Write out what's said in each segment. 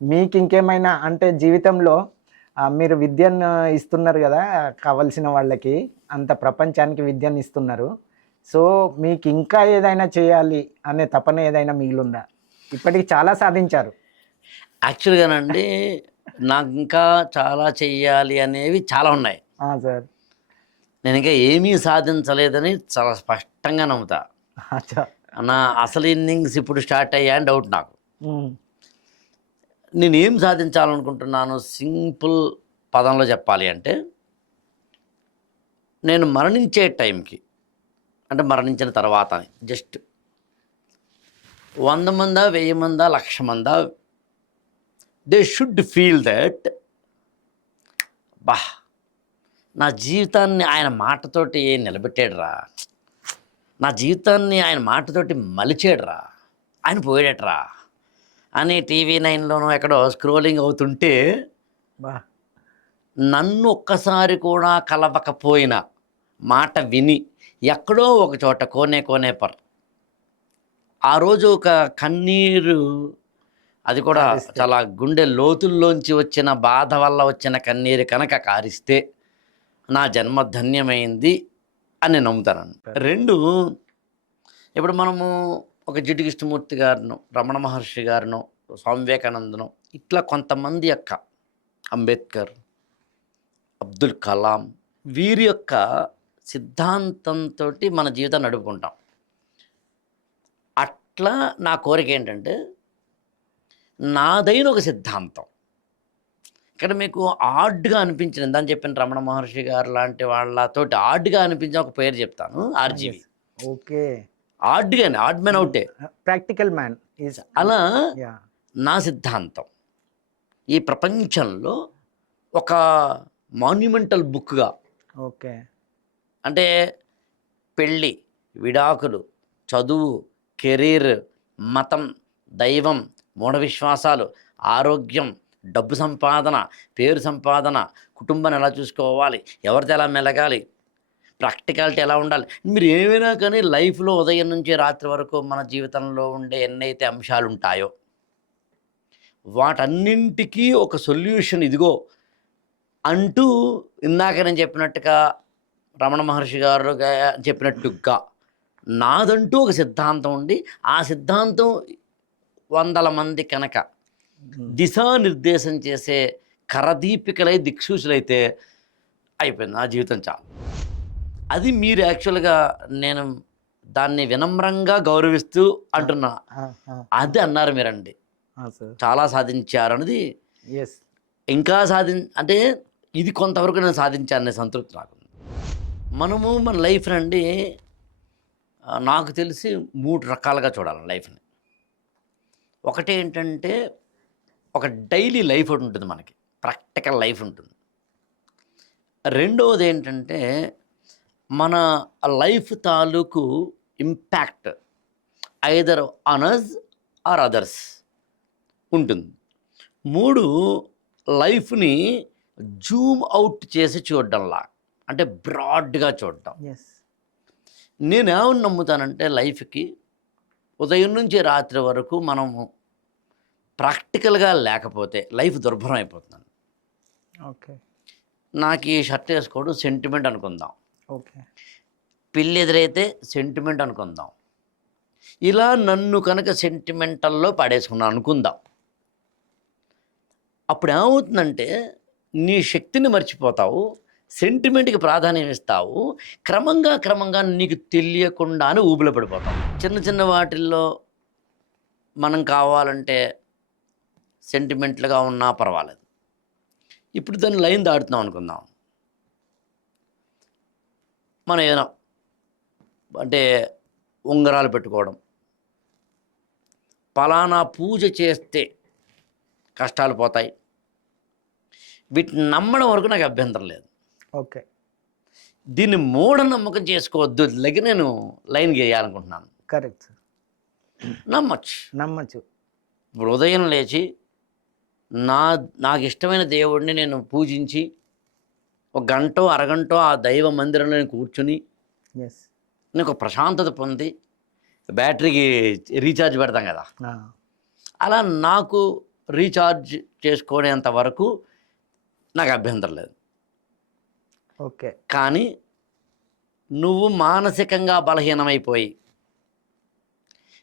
మీకు ఇంకేమైనా అంటే జీవితంలో మీరు విద్యను ఇస్తున్నారు గదా! కావాల్సిన వాళ్ళకి. అంత ప్రపంచానికి విద్యను ఇస్తున్నారు. సో, మీకు ఇంకా ఏదైనా చేయాలి అనే తపన ఏదైనా మిగిలుందా? ఇప్పటికి చాలా సాధించారు. యాక్చువల్‌గానండి నాకు ఇంకా చాలా చెయ్యాలి అనేవి చాలా ఉన్నాయి. ఆ! సార్. నేనింకా ఏమీ సాధించలేదని చాలా స్పష్టంగా నమ్ముతా. అచ్చా! నా అసలు ఇన్నింగ్స్ ఇప్పుడు స్టార్ట్ అయ్యాయి అని డౌట్ నాకు. హ్మ్. నేనేం సాధించాలనుకుంటున్నాను సింపుల్ పదంలో చెప్పాలి అంటే, నేను మరణించే టైంకి అంటే మరణించిన తర్వాత just 100 Manda, 1000 Manda, 1,00,000 Manda they should feel that అబ్బా! నా జీవితాన్ని ఆయన మాటతోటి నిలబెట్టాడురా. నా జీవితాన్ని ఆయన మాటతోటి మలిచాడురా. ఆయన పోయాడట్రా అని టీవీ నైన్‌లోనో ఎక్కడో స్క్రోలింగ్ అవుతుంటే అబ్బా! నన్ను ఒక్కసారి కూడా కలవకపోయిన మాట విని ఎక్కడో ఒక చోట కోనే కోనే ఆ రోజు ఒక కన్నీరు, అది కూడా కారిస్తే. చాలా గుండె లోతుల్లోంచి వచ్చిన బాధ వల్ల వచ్చిన కన్నీరు కనుక కారిస్తే నా జన్మ ధన్యమైంది అని నేను నమ్ముతాను. సరే. 2 ఇప్పుడు మనము ఒక జిడ్డు కృష్ణమూర్తి గారినో, రమణ మహర్షి గారినో, స్వామి వివేకానందనో ఇట్లా కొంతమంది యొక్క అంబేద్కర్, అబ్దుల్ కలాం వీరి యొక్క సిద్ధాంతంతోటి మన జీవితాన్ని నడుపుకుంటాం. అట్లా నా కోరిక ఏంటంటే నాదైన ఒక సిద్ధాంతం. ఇక్కడ మీకు ఆడ్‌గా అనిపించిన ఇందాక చెప్పిన రమణ మహర్షి గారు లాంటి వాళ్ళతోటి ఆడ్‌గా అనిపించిన ఒక పేరు చెప్తాను. ఆర్‌జీవి. యెస్. ఓకే. ఆడ్‌గానే ఆడ్ మ్యాన్ ఔటే. ప్రాక్టికల్ మ్యాన్ ఈస్ అలా యాహ్! నా సిద్ధాంతం ఈ ప్రపంచంలో ఒక మాన్యుమెంటల్ బుక్‌గా ఓకే. అంటే పెళ్ళి, విడాకులు, చదువు, కెరీర్, మతం, దైవం, మూఢ విశ్వాసాలు, ఆరోగ్యం, డబ్బు సంపాదన, పేరు సంపాదన, కుటుంబాన్ని ఎలా చూసుకోవాలి, ఎవరితో ఎలా మెలగాలి, ప్రాక్టికాలిటీ ఎలా ఉండాలి. మీరు ఏమైనా కానీ లైఫ్‌లో ఉదయం నుంచి రాత్రి వరకు మన జీవితంలో ఉండే ఎన్నైతే అంశాలు ఉంటాయో వాటన్నింటికీ ఒక సొల్యూషన్ ఇదిగో అంటూ ఇందాక నేను చెప్పినట్టుగా రమణ మహర్షి గారు చెప్పినట్టుగా నాదంటూ ఒక సిద్ధాంతం ఉండి ఆ సిద్ధాంతం వందల మంది కనుక దిశానిర్దేశం చేసే కరదీపికలై దిక్సూచులైతే అయిపోయింది నా జీవితం చాలు. అది మీరు యాక్చువల్గా నేను దాన్ని వినమ్రంగా గౌరవిస్తూ అంటున్నా. ఆ! ఆ! అది అన్నారు మీరండి. ఆ! సార్. చాలా సాధించారు అన్నది యెస్. ఇంకా అంటే ఇది కొంతవరకు నేను సాధించాననే సంతృప్తి నాకు. మనము మన లైఫ్ అండి నాకు తెలిసి 3 రకాలుగా చూడాలి లైఫ్ని. ఒకటేంటంటే ఒక డైలీ లైఫ్ ఒకటి ఉంటుంది మనకి, ప్రాక్టికల్ లైఫ్ ఉంటుంది. రెండవది ఏంటంటే మన లైఫ్ తాలూకు impact either on us or others ఉంటుంది. 3 లైఫ్ని జూమ్ అవుట్ చేసి చూడడంలా, అంటే బ్రాడ్గా చూడడం. యెస్. నేనేమని నమ్ముతానంటే లైఫ్కి ఉదయం నుంచి రాత్రి వరకు మనము ప్రాక్టికల్గా లేకపోతే లైఫ్ దుర్భరం అయిపోతుంది. ఓకే. నాకు ఈ షర్ట్ వేసుకోవడం సెంటిమెంట్ అనుకుందాం, ఓకే. పిల్లి ఎదురైతే సెంటిమెంట్ అనుకుందాం, ఇలా నన్ను కనుక సెంటిమెంటల్లో పడేసుకున్నాను అనుకుందాం. అప్పుడు ఏమవుతుందంటే నీ శక్తిని మర్చిపోతావు, సెంటిమెంట్కి ప్రాధాన్యం ఇస్తావు, క్రమంగా క్రమంగా నీకు తెలియకుండానే ఊబిలో పడిపోతావు. చిన్న చిన్న వాటిల్లో మనం కావాలంటే సెంటిమెంట్లుగా ఉన్నా పర్వాలేదు. ఇప్పుడు దాన్ని లైన్ దాటుతున్నాం అనుకుందాం. మనం ఏదైనా అంటే ఉంగరాలు పెట్టుకోవడం, పలానా పూజ చేస్తే కష్టాలు పోతాయి, వీటిని నమ్మడం వరకు నాకు అభ్యంతరం లేదు. ఓకే. దీన్ని మూఢనమ్మకం చేసుకోవద్దు దగ్గర నేను లైన్ గీయాలనుకుంటున్నాను. Correct sir. నమ్మచ్చు. నమ్మచ్చు. ఇప్పుడు ఉదయం లేచి నాకు ఇష్టమైన దేవుడిని నేను పూజించి ఒక గంటో అరగంటో ఆ దైవ మందిరంలో నేను కూర్చుని యెస్. నేను ఒక ప్రశాంతత పొంది బ్యాటరీకి రీఛార్జ్ పెడతాం కదా, ఆ! అలా నాకు రీఛార్జ్ చేసుకునేంత వరకు నాకు అభ్యంతరం లేదు. ఓకే. కానీ నువ్వు మానసికంగా బలహీనమైపోయి,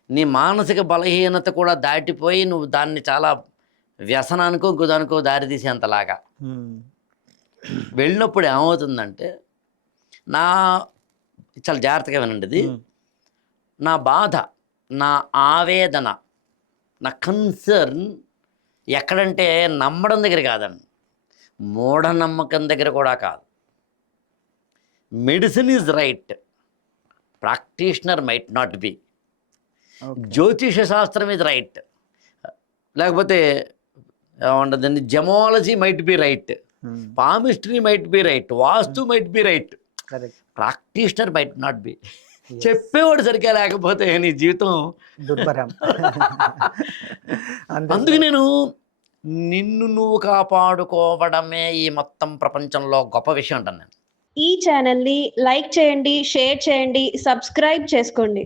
నీ మానసిక బలహీనత కూడా దాటిపోయి నువ్వు దాన్ని చాలా వ్యసనానికో గుదానికో దారి తీసేంతలాగా వెళ్ళినప్పుడు ఏమవుతుందంటే, నా చాలా జాగ్రత్తగా వినండి ఇది, నా బాధ, నా ఆవేదన, నా కన్సర్న్ ఎక్కడంటే నమ్మడం దగ్గర కాదండి, మూఢనమ్మకం దగ్గర కూడా కాదు. Medicine is right, practitioner might not be. జ్యోతిష శాస్త్రం ఈజ్ రైట్, లేకపోతే ఏమంటుందండి, gemology might be right, palmistry might be right, vastu might be right, practitioner might not be. చెప్పేవాడు సరిగ్గా లేకపోతే నీ జీవితం దుర్భరం. అందుకు నేను నిన్ను నువ్వు కాపాడుకోవడమే ఈ మొత్తం ప్రపంచంలో గొప్ప విషయం అంటాను నేను. ఈ ఛానల్ని లైక్ చేయండి, షేర్ చేయండి, సబ్స్క్రైబ్ చేసుకోండి.